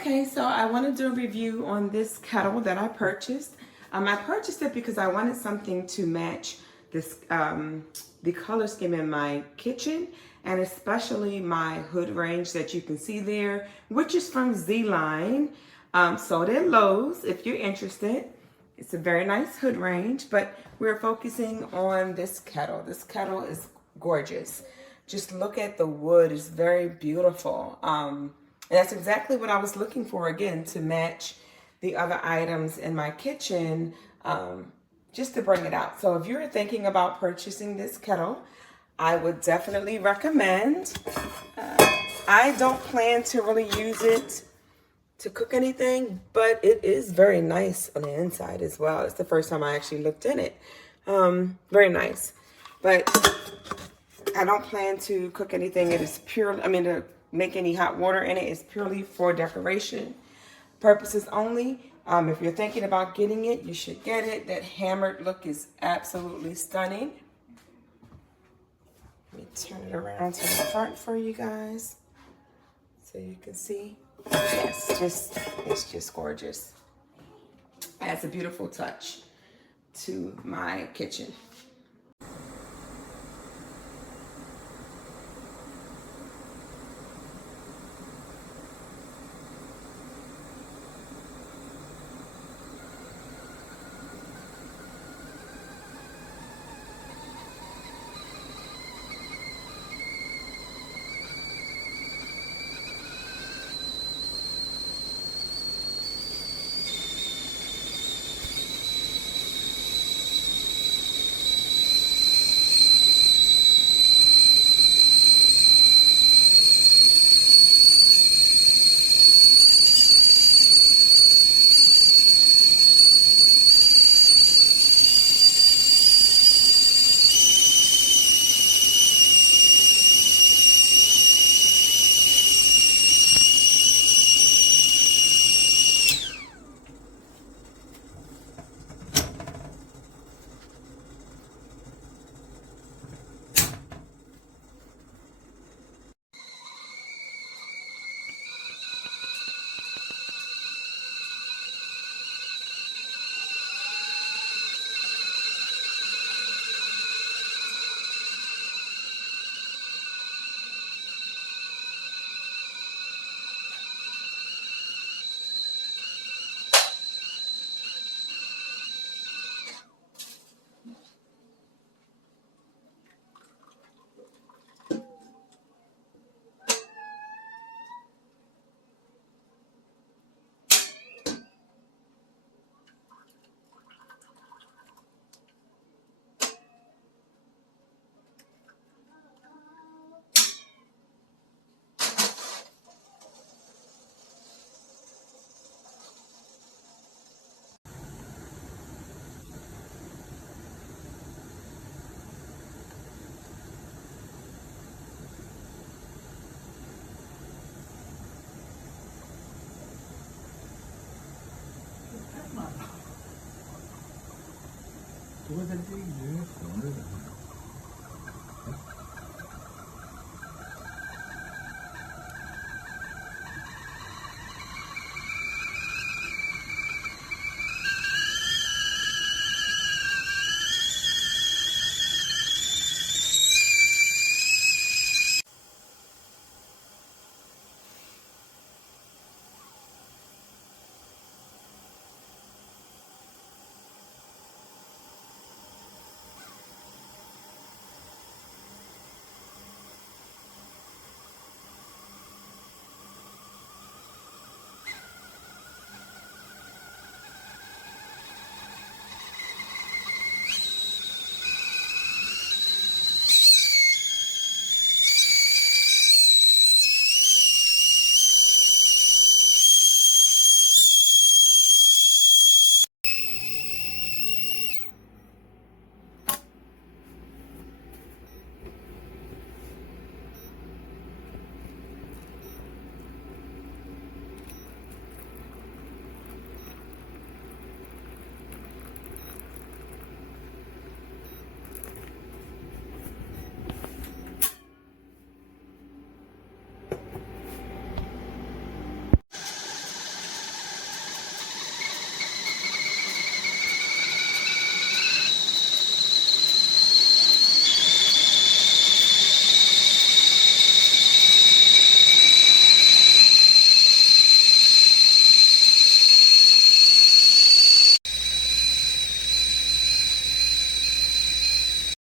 Okay, so I want to do a review on this kettle that I purchased. I purchased it because I wanted something to match this the color scheme in my kitchen, and especially my hood range that you can see there, which is from Z-Line. Sold at Lowe's if you're interested. It's a very nice hood range, but we're focusing on this kettle. This kettle is gorgeous. Just look at the wood, it's very beautiful. And that's exactly what I was looking for, again, to match the other items in my kitchen, just to bring it out. So if you're thinking about purchasing this kettle, I would definitely recommend. I don't plan to really use it to cook anything, but it is very nice on the inside as well. It's the first time I actually looked in it. Very nice. But I don't plan to cook anything. It is purely, to make any hot water in it. It's purely for decoration purposes only. If you're thinking about getting it, you should get it. That hammered look is absolutely stunning. Let me turn it around to the front for you guys so you can see. Yes, it's just gorgeous. Adds a beautiful touch to my kitchen. Dua tadi je.